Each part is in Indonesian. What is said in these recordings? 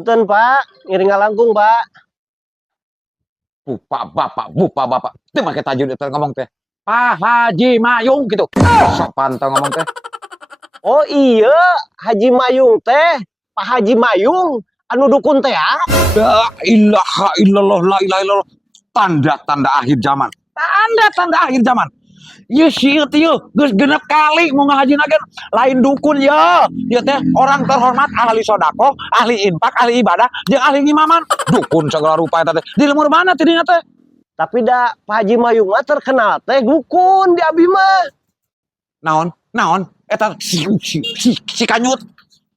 Punten Pak, ngiring ngalangkung Pak. Bapak. Itu pakai tajuk itu ngomong teh. Pak Haji Mayung gitu. Sok pantang ngomong teh. Oh iya, Haji Mayung teh, Pak Haji Mayung, anu dukun teh ya. La ilaha illallah, la ilaha illallah. Tanda-tanda akhir zaman. Tanda-tanda akhir zaman. Ya sih teh, geus genep kali mau ngahajinakeun lain dukun ya. Dia teh orang terhormat, ahli sodako, ahli infak, ahli ibadah, jeung ahli ngimaman. Dukun segala rupa eta teh. Di lemur mana teh dinya teh? Tapi dah Pak Haji Mayung mah terkenal teh dukun di abi mah. Naon? Eta si kanyut.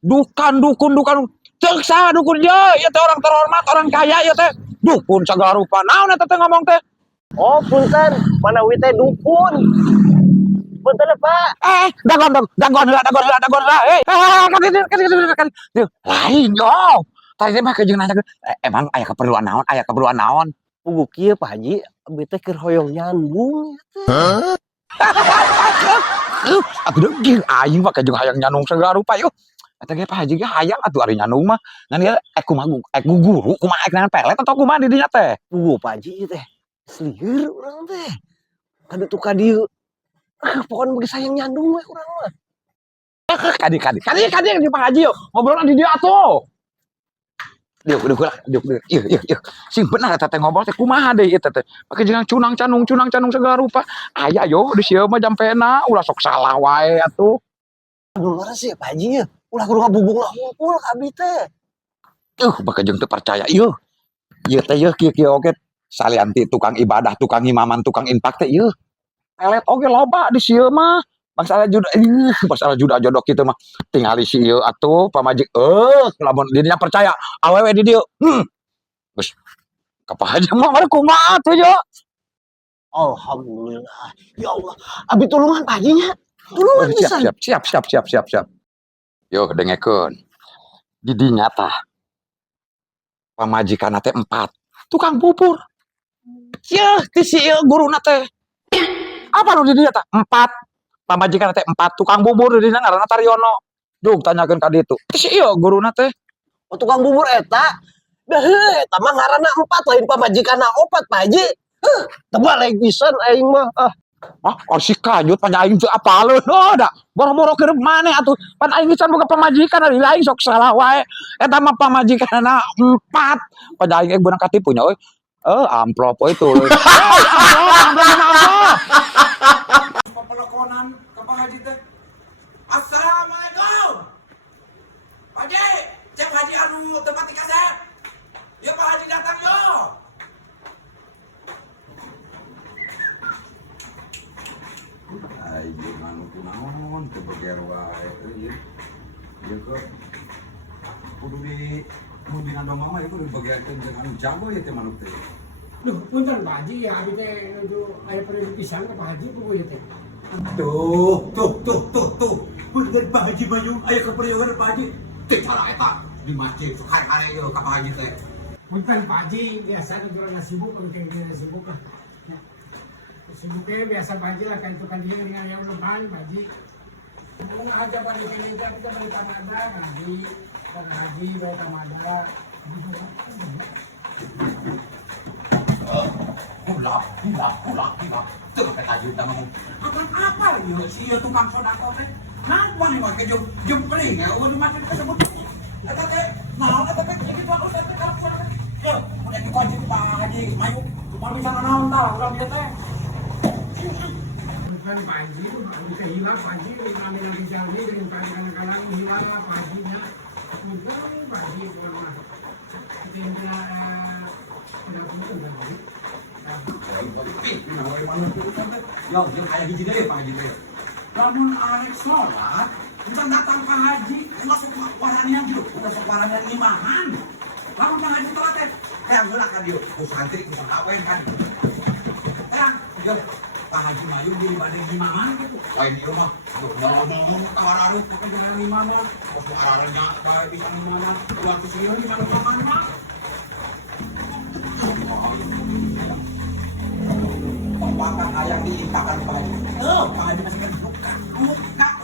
Dukun. Cek saha dukun ya, ieu teh orang terhormat, orang kaya ya teh. Dukun segala rupa. Naon eta teh ngomong teh? Oh punten, manawi teh dukun. Punten Pak. Dagon lah. Lain yo. Tadi mah kejeung nanya emang aya keperluan naon? Pugu kieu Pak Haji, abi teh keur hoyong nyambung. Atuh deui aing mah kejeung hayang nyanung segala rupa yo. Eta ge Pak Haji ge hayang atuh ari nyanung mah. Ngan ieu guru kumaha ek nangan pelet atau kumaha di dinya teh? Pugu Pak Haji ieu teh. Selieur urang teh. Kadu tuh kadieu. Pokoknya bagi sayang nyandung we urang mah. Kadi di Pak Haji yo. Ngobrolna di dia atuh. Diuk. Iya. Sing benar eta teh ngobrol teh kumaha deui eta teh. Pake jeung cunang canung segala rupa. Aya yo di sieu mah jampena ulah sok salah wae atuh. Aduh marah sih Pak Haji ya. Ulah kudu ngabubung lah ngumpul ka abi teh. Pake jeung teu percaya ieu. Ieu teh ieu kieu oge salianti tukang ibadah, tukang imaman, tukang infak teh ieu. Pelet oge loba di sieu mah. Masalah juda jodoh kitu mah tinggali si ieu atuh pamajik lamun dirinya percaya awewe di dieu. Geus kapaha aja mah mah kumaha atuh yo. Alhamdulillah. Ya Allah, abi tulungan Pak Haji nya. Tulungan pisan. Siap. Yo dengekeun. Di dinya tah pamajikanna teh 4, tukang bubur. Yeuh ti si ieu guruna teh. Apa nu di dinya tah? 4. Pamajikan teh 4 tukang bubur di dina ngaranna Taryono. Dug tanyakeun ka ditu. Si ieu guruna teh. Oh tukang bubur eta. Dah eta mah ngaranna 4 lain pamajikanna 4 Pak Haji. Tebalek pisan aing mah. Si kanyut panya aing teu apaleun da. Boro-boro keur maneh atuh. Pan aing pisan boga pamajikan ari lain sok salah wae. Eta mah pamajikanna 4. Panya aing beunang katipu nya euy. Amplop we tuluy. Amplop. Pelekonan ke Pak Haji teh. Assalamualaikum. Pak Haji, cek Haji anu tempat di kaset. Ya Pak Haji datang yo. Ayo anu kunaon teu beger wae ieu. Ieu kok kudu di mundingan mama itu dibagiakeun jeung anu jago ieu teh manuk teh. Duh, punten Pak Haji ya, abi teh nu aya perlu pisan ka Pak Haji pokoknya teh. Tuh. Bener Pak Haji Mayung aya keperluan Pak Haji. Cara eta di masjid hari-hari ieu ka Pak Haji teh. Punten Pak Haji biasa urang sibuk engke sibuk lah. Sibuknya biasa Pak Haji lah kan itu kan dia dengan yang depan Pak Haji. Mau aja Pak Haji kita beli tamada Haji. Pak Haji beli tamada. Pulang. Tuh kata juta ngomong. Apa ieu si ieu tukang sodako teh? Napa nih make jempring ya udah makin kesebut. Eta teh naon eta teh jadi bagus teh kalau sana. Yo, mun iki wajib Pak Haji Mayung. Kumaha bisa naon tah urang ieu teh. Bukan Pak Haji, bisa hilang Pak Haji dengan dijalmi dengan kadang-kadang hilang Pak Haji nya. Bukan Pak Haji pernah. Ketika tidak mungkin Pak Haji. Yo kayak hiji deui Pak Haji teh. Lamun arek salat, kita datang Pak Haji, masuk waranian gitu, masuk waranian imaman. Lamun Pak Haji telat teh, hayang heula ka dieu, ku santri ku kawen kan. Pak Haji Mayung di bade imaman gitu. Lain ieu mah, ngomong tawararuk ke dengan imaman, ku ararenya bae bisa imaman, waktu sieun di mana imaman mah. Pembakar ayam diintakan Pak Haji. Pak Haji masih kan buka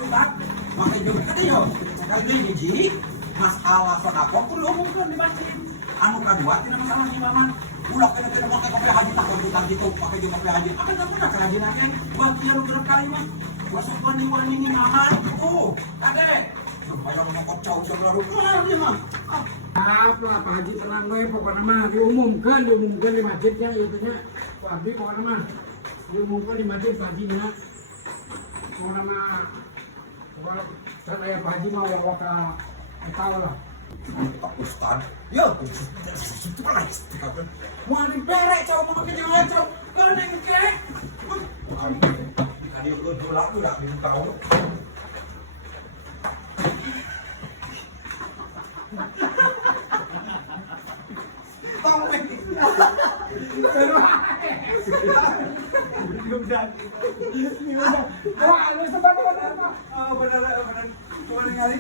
urat. Pakai juga kan dia. Sekali hiji, masalah kenapa pun lo mungkin di masjid. Anu kedua tidak masalah di mana. Ulah kena pakai kopi haji tak utang gitu pakai di kopi haji. Pakai tak pernah haji nanti. Bagian berapa kali mah. Masuk penipuan ini mahal. Oh, kade. Supaya mau kocok sebelum kelar dia mah. Apa Pak Haji tenang we pokoknya mah diumumkan di masjidnya itu nya. Pak Haji pokoknya mah diumumkan di masjid Pak Haji nya. Pokoknya mah saya Pak Haji mau waka tahu lah. Pak Ustad, ya, itu lah. Mau diberek cowok mau kerja cowok, kalau neng ke, tadi udah tahu. Tahu lagi. Oh, ada sebab apa? Benar.